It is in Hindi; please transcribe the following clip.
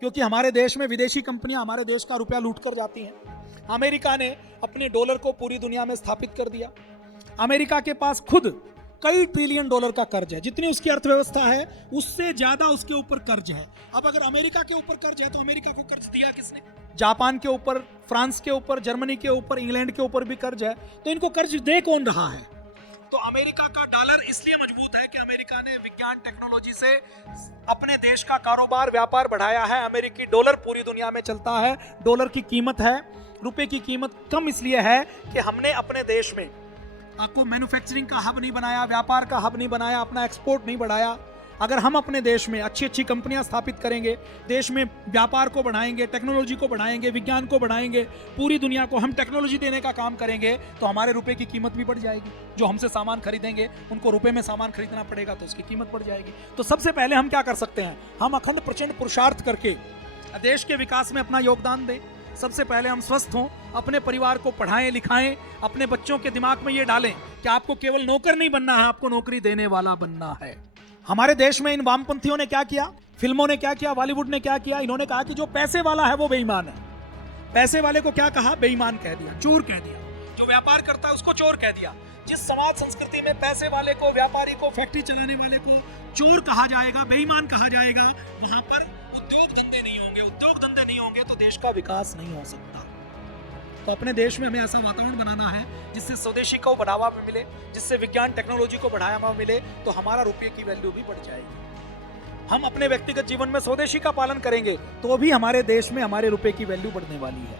क्योंकि हमारे देश में विदेशी कंपनियां हमारे देश का रुपया लूट कर जाती हैं। अमेरिका ने अपने डॉलर को पूरी दुनिया में स्थापित कर दिया। अमेरिका के पास खुद कई ट्रिलियन डॉलर का कर्ज है, जितनी उसकी अर्थव्यवस्था है उससे ज्यादा उसके ऊपर कर्ज है। अब अगर अमेरिका के ऊपर कर्ज है तो अमेरिका को कर्ज दिया किसने? जापान के ऊपर, फ्रांस के ऊपर, जर्मनी के ऊपर, इंग्लैंड के ऊपर भी कर्ज है, तो इनको कर्ज दे कौन रहा है? तो अमेरिका का डॉलर इसलिए मजबूत है कि अमेरिका ने विज्ञान टेक्नोलॉजी से अपने देश का कारोबार, व्यापार बढ़ाया है। अमेरिकी डॉलर पूरी दुनिया में चलता है। डॉलर की कीमत है, रुपए की कीमत कम इसलिए है कि हमने अपने देश में आपको मैन्युफैक्चरिंग का हब नहीं बनाया, व्यापार का हब नहीं बनाया, अपना एक्सपोर्ट नहीं बढ़ाया। अगर हम अपने देश में अच्छी अच्छी कंपनियां स्थापित करेंगे, देश में व्यापार को बढ़ाएंगे, टेक्नोलॉजी को बढ़ाएंगे, विज्ञान को बढ़ाएंगे, पूरी दुनिया को हम टेक्नोलॉजी देने का काम करेंगे, तो हमारे रुपए की कीमत भी बढ़ जाएगी। जो हमसे सामान खरीदेंगे उनको रुपए में सामान खरीदना पड़ेगा, तो उसकी कीमत बढ़ जाएगी। तो सबसे पहले हम क्या कर सकते हैं? हम अखंड प्रचंड पुरुषार्थ करके देश के विकास में अपना योगदान दें। सबसे पहले हम स्वस्थ हों, अपने परिवार को पढ़ाएं लिखाएं, अपने बच्चों के दिमाग में ये डालें कि आपको केवल नौकर नहीं बनना है, आपको नौकरी देने वाला बनना है। हमारे देश में इन वामपंथियों ने क्या किया, फिल्मों ने क्या किया, बॉलीवुड ने क्या किया? इन्होंने कहा कि जो पैसे वाला है वो बेईमान है। पैसे वाले को क्या कहा? बेईमान कह दिया, चोर कह दिया। जो व्यापार करता है उसको चोर कह दिया। जिस समाज संस्कृति में पैसे वाले को, व्यापारी को, फैक्ट्री चलाने वाले को चोर कहा जाएगा, बेईमान कहा जाएगा, वहां पर उद्योग धंधे नहीं होंगे। उद्योग धंधे नहीं होंगे तो देश का विकास नहीं हो सकता। तो अपने देश में हमें ऐसा वातावरण बनाना है जिससे स्वदेशी को बढ़ावा मिले, जिससे विज्ञान टेक्नोलॉजी को बढ़ावा मिले, तो हमारा रुपये की वैल्यू भी बढ़ जाएगी। हम अपने व्यक्तिगत जीवन में स्वदेशी का पालन करेंगे तो भी हमारे देश में हमारे रुपये की वैल्यू बढ़ने वाली है।